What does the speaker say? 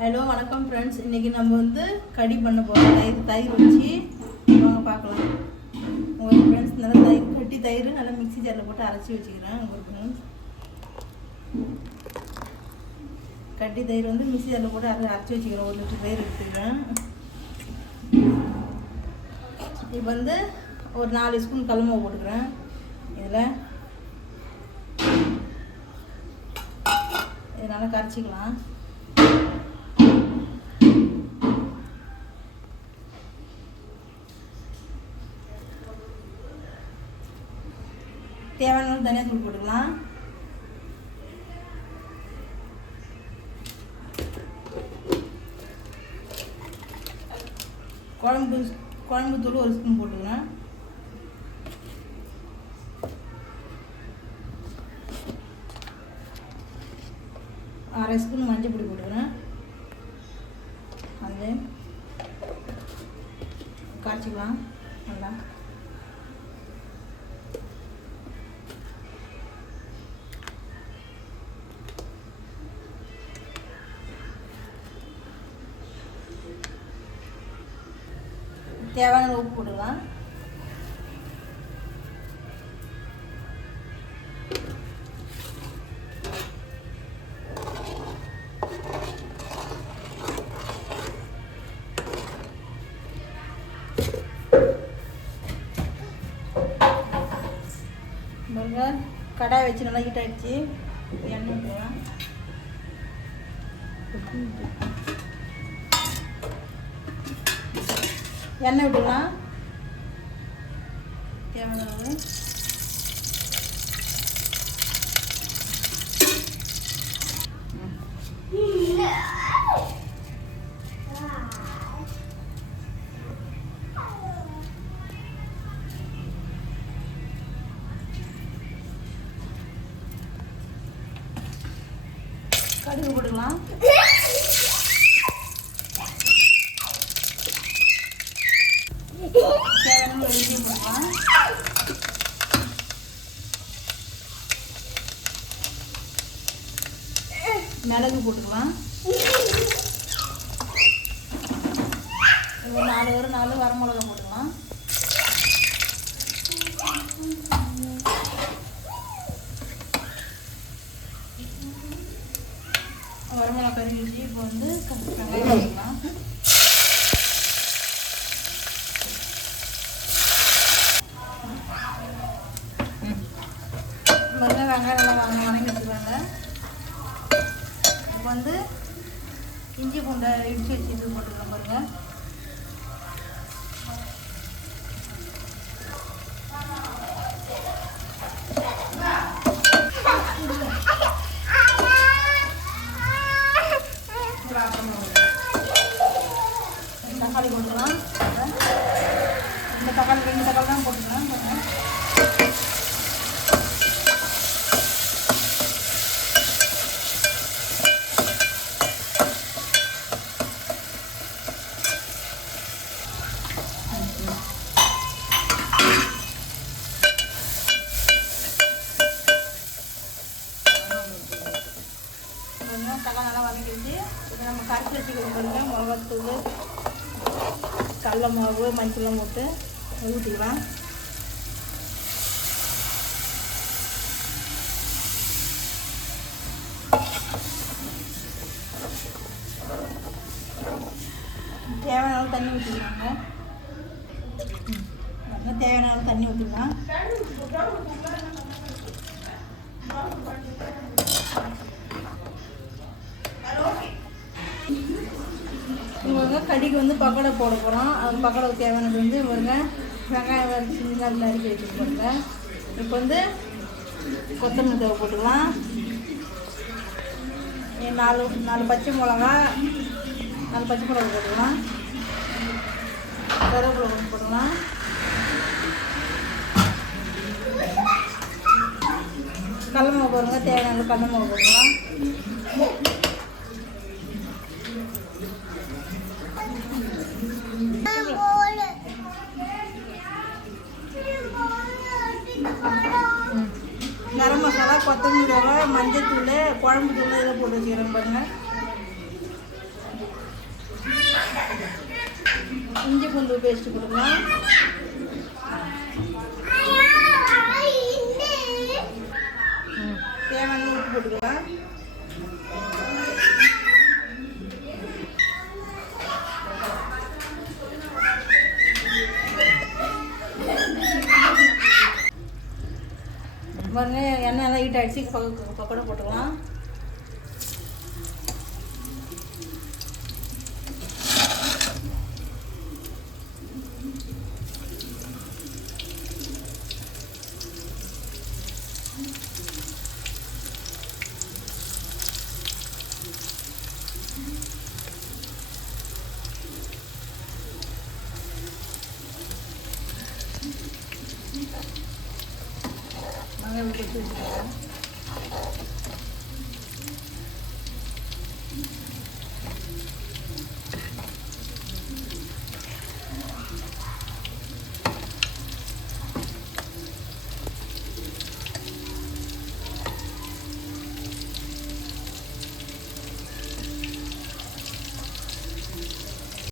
Hello வணக்கம் friends. இன்றைக்கி நம்ம வந்து கடி பண்ண போகிறோம். தயிர் வச்சு வாங்க பார்க்கலாம். உங்களுக்கு ஃப்ரெண்ட்ஸ் நல்லா தயிர் நல்லா மிக்ஸி ஜாரில் போட்டு அரைச்சி வச்சுக்கிறேன். உங்களுக்கு ஃப்ரெண்ட்ஸ் கட்டி தயிர் வந்து மிக்ஸி ஜாரில் போட்டு அரைச்சி வச்சுக்கிறேன். 1 லிட்டர் தயிர் எடுத்துக்கிறேன். இப்போ வந்து ஒரு 4 ஸ்பூன் கடலை மாவு போட்டுக்கிறேன். இதில் இதனால் கரைச்சிக்கலாம். தேவையான தனியாத்தூள் போட்டுக்கலாம். குழம்பு தூள் 1 ஸ்பூன் போட்டுக்கிறேன். அரை ஸ்பூன் மஞ்சள் பொடி போட்டுக்கிறேன். அது காய்ச்சிக்கலாம் நல்லா. தேவையான உப்பு போட்டுக்கலாம். கடாய் வச்சு நல்லா ஹீட் ஆகிடுச்சு. எண்ணெய் ஊற்றலாம். எண்ணெய் விட்டுக்கலாம். தேவையான அளவு கடுகு போட்டுக்கலாம். தேவையான வெள்ளரிக்காய் போட்டுக்கலாம். மிளகு போட்டுக்கலாம். ஒரு 4 வரமிளகா போட்டுக்கலாம். வரமிளகா கறிஞ்சி இப்போ வந்து வெங்காயம் போட்டுக்கலாம். வெங்காயம் நல்லா வணங்கி வச்சுருவாங்க. இப்போ வந்து இஞ்சி பூண்டை இடிச்சு வச்சு போட்டுக்கலாம் பாருங்க. தக்காளி போட்டுக்கலாம். இந்த தக்காளி 2 தக்காளி தான் போட்டுக்கலாம். தக்காளி நல்லா வதக்கிடுச்சு. இப்போ நம்ம கரைச்சி வச்சுக்கிறோம் பாருங்க. மிளகாத்தூள், கடல மாவு, மஞ்சள் போட்டு ஊற்றிக்கலாம். தேவையான அளவு தண்ணி ஊற்றிக்கலாங்க. தேவையான அளவு தண்ணி ஊற்றிக்கலாம். இவங்க கடிக்கு வந்து பக்கோடா போட போகிறோம். அது பக்கோடா தேவையானது வந்து இவங்க வெங்காயம் சின்ன நறுக்கி வச்சுட்டு போடுங்க. இப்போ வந்து கொத்தமல்லி தழை போட்டுக்கலாம். 4 பச்சை மிளகா, 4 பச்சை மிளகா போட்டுக்கலாம். கருவேப்பிலை கொஞ்சம் போட்டுக்கலாம். கடல மாவு போடுங்க. தேவையான கடல மாவு போட்டுக்கலாம். கரம் மசாலா, கொத்தமல்லி, மஞ்சள் தூள், குழம்பு தூள் இதில் போட்டு வச்சுக்கிறேன் பாருங்கள். இஞ்சி பூண்டு பேஸ்ட்டு போட்டுக்கலாம். தேவையான உப்பு போட்டுக்கலாம். பாருங்க எண்ணெய் எல்லாம் ஹீட் ஆகிடுச்சு. பக்கோடா போட்டுக்கலாம். வெங்காயம் போட்டு வச்சுக்கலாம்.